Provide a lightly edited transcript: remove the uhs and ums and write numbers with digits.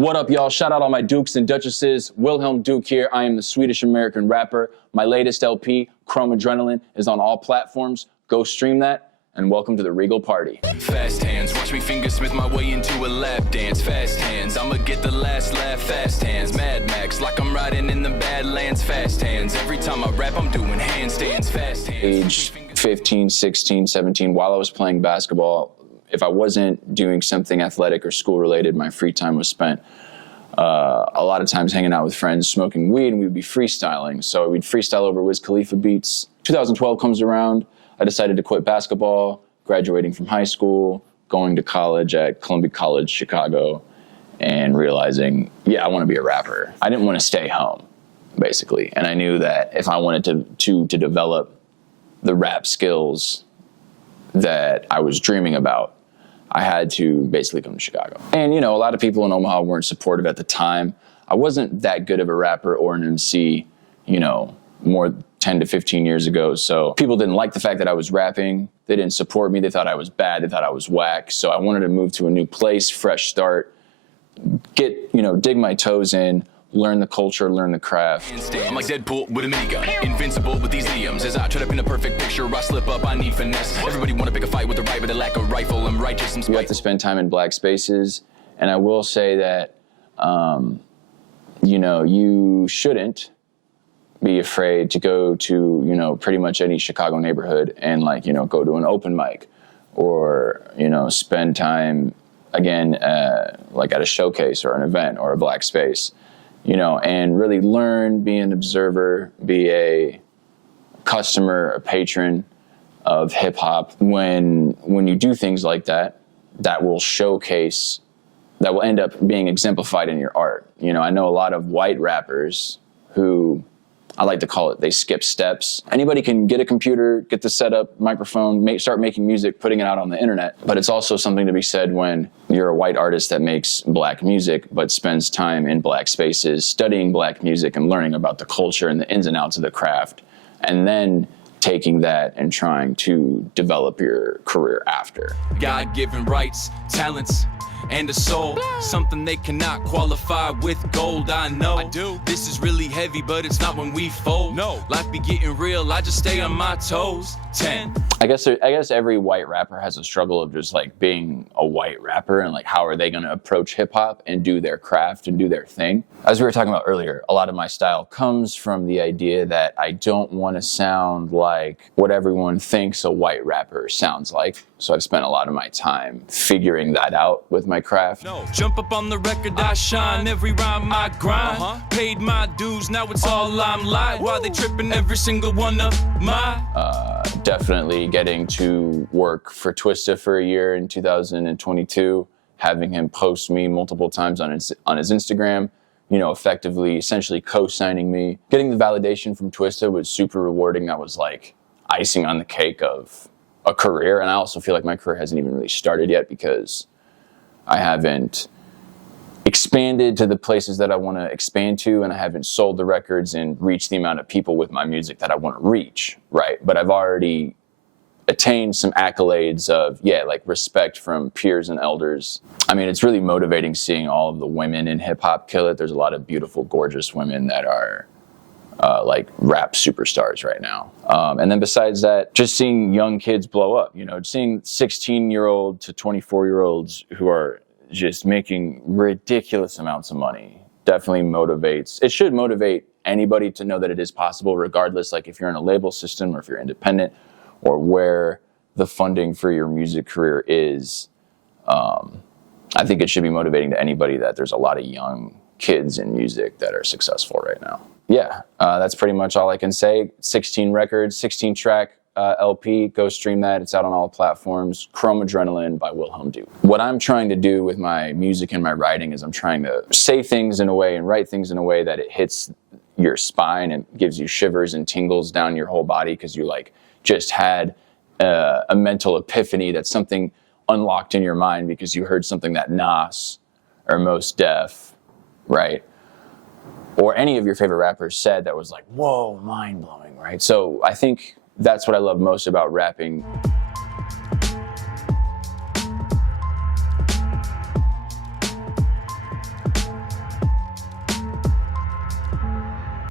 What up, y'all? Shout out all my dukes and duchesses. Wilhelm Duke here. I am the Swedish-American rapper. My latest LP, Chrome Adrenaline, is on all platforms. Go stream that, and welcome to the Regal Party. Fast hands, watch me fingersmith my way into a lap dance. Fast hands, I'ma get the last laugh. Fast hands, Mad Max, like I'm riding in the Badlands. Fast hands, every time I rap, I'm doing handstands. Fast hands. Age 15, 16, 17, while I was playing basketball, if I wasn't doing something athletic or school-related, my free time was spent a lot of times hanging out with friends, smoking weed, and we'd be freestyling. So we'd freestyle over Wiz Khalifa beats. 2012 comes around. I decided to quit basketball, graduating from high school, going to college at Columbia College, Chicago, and realizing, yeah, I want to be a rapper. I didn't want to stay home, basically. And I knew that if I wanted to develop the rap skills that I was dreaming about, I had to basically come to Chicago. And, you know, a lot of people in Omaha weren't supportive at the time. I wasn't that good of a rapper or an MC, you know, more 10 to 15 years ago. So people didn't like the fact that I was rapping. They didn't support me. They thought I was bad. They thought I was whack. So I wanted to move to a new place, fresh start, dig my toes in, learn the culture, learn the craft. I'm like Deadpool with a minigun, invincible with these idioms. As I try to paint a perfect picture, I slip up, I need finesse. Everybody want to pick a fight with a right, but they lack a rifle. I'm righteous, I'm spiteful. You have to spend time in black spaces, and I will say that, you shouldn't be afraid to go to, pretty much any Chicago neighborhood and go to an open mic or, spend time, again, like at a showcase or an event or a black space. And really learn, be an observer, be a customer, a patron of hip hop. When you do things like that, that will showcase, that will end up being exemplified in your art. I know a lot of white rappers who, I like to call it, they skip steps. Anybody can get a computer, get the setup, microphone, start making music, putting it out on the internet. But it's also something to be said when you're a white artist that makes black music, but spends time in black spaces, studying black music and learning about the culture and the ins and outs of the craft, and then taking that and trying to develop your career after. God-given rights, talents, and a soul, something they cannot qualify with gold. I know I do. This is really heavy, but it's not when we fold. No, life be getting real. I just stay on my toes. 10. I guess every white rapper has a struggle of just being a white rapper and how are they going to approach hip hop and do their craft and do their thing. As we were talking about earlier, a lot of my style comes from the idea that I don't want to sound like what everyone thinks a white rapper sounds like. So I've spent a lot of my time figuring that out with my craft. No. Jump up on the record, I shine. Every rhyme I grind. Paid my dues, now it's all I'm like. Why they tripping every single one of my? Definitely getting to work for Twista for a year in 2022, having him post me multiple times on his Instagram, effectively, essentially co-signing me. Getting the validation from Twista was super rewarding. That was like icing on the cake of a career. And I also feel like my career hasn't even really started yet because I haven't expanded to the places that I want to expand to, and I haven't sold the records and reached the amount of people with my music that I want to reach, right? But I've already attained some accolades of, respect from peers and elders. I mean, it's really motivating seeing all of the women in hip-hop kill it. There's a lot of beautiful, gorgeous women that are rap superstars right now. And then besides that, just seeing young kids blow up, seeing 16-year-old to 24-year-olds who are just making ridiculous amounts of money definitely motivates. It should motivate anybody to know that it is possible, regardless, if you're in a label system or if you're independent or where the funding for your music career is. I think it should be motivating to anybody that there's a lot of young kids in music that are successful right now. Yeah, that's pretty much all I can say. 16 records, 16 track LP, go stream that. It's out on all platforms. Chrome Adrenaline by Wilhelm Duke. What I'm trying to do with my music and my writing is I'm trying to say things in a way and write things in a way that it hits your spine and gives you shivers and tingles down your whole body because you just had a mental epiphany that something unlocked in your mind because you heard something that Nas or Mos Def, right? Or any of your favorite rappers said that was whoa, mind-blowing, right? So I think that's what I love most about rapping.